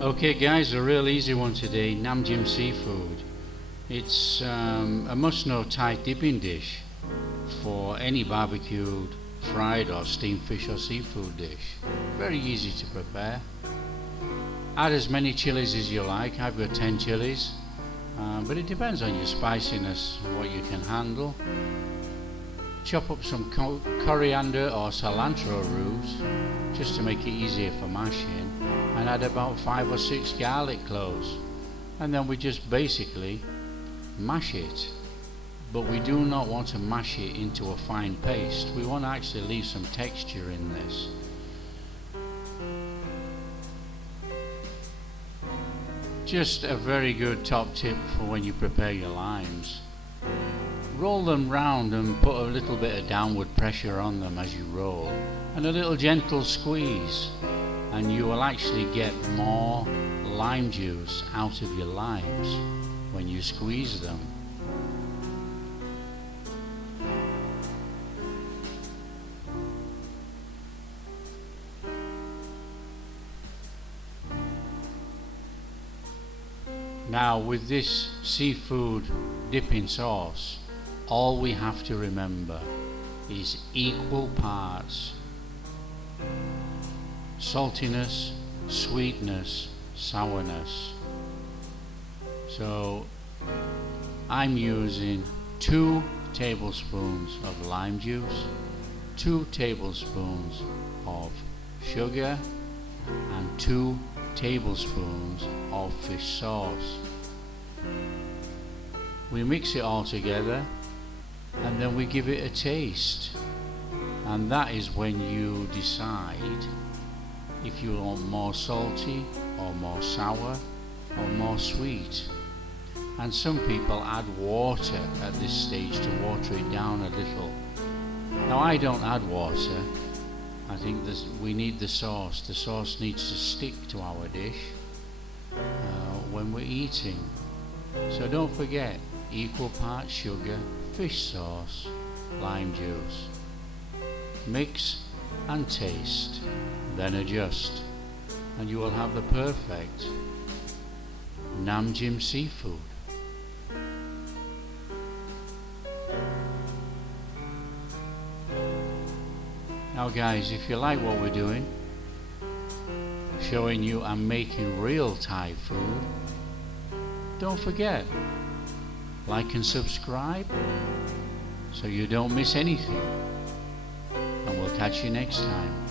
Okay guys, a real easy one today, Nam Jim seafood. It's a must-know Thai dipping dish for any barbecued, fried or steamed fish or seafood dish. Very easy to prepare. Add as many chilies as you like. I've got 10 chilies, but it depends on your spiciness, what you can handle. Chop up some coriander or cilantro roots just to make it easier for mashing, and add about 5 or 6 garlic cloves, and then we just basically mash it. But we do not want to mash it into a fine paste. We want to actually leave some texture in this. Just a very good top tip for when you prepare your limes. Roll them round and put a little bit of downward pressure on them as you roll, and a little gentle squeeze, and you will actually get more lime juice out of your limes when you squeeze them. Now with this seafood dipping sauce, all we have to remember is equal parts saltiness, sweetness, sourness. So I'm using 2 tablespoons of lime juice, 2 tablespoons of sugar, and 2 tablespoons of fish sauce. We mix it all together and then we give it a taste, and that is when you decide if you want more salty or more sour or more sweet. And some people add water at this stage to water it down a little. Now I don't add water. I think we need the sauce. The sauce needs to stick to our dish when we're eating. So don't forget, equal parts sugar, fish sauce, lime juice. Mix and taste, then adjust, and you will have the perfect Nam Jim seafood. Now guys, if you like what we're doing, showing you I'm making real Thai food, don't forget, like and subscribe so you don't miss anything, and we'll catch you next time.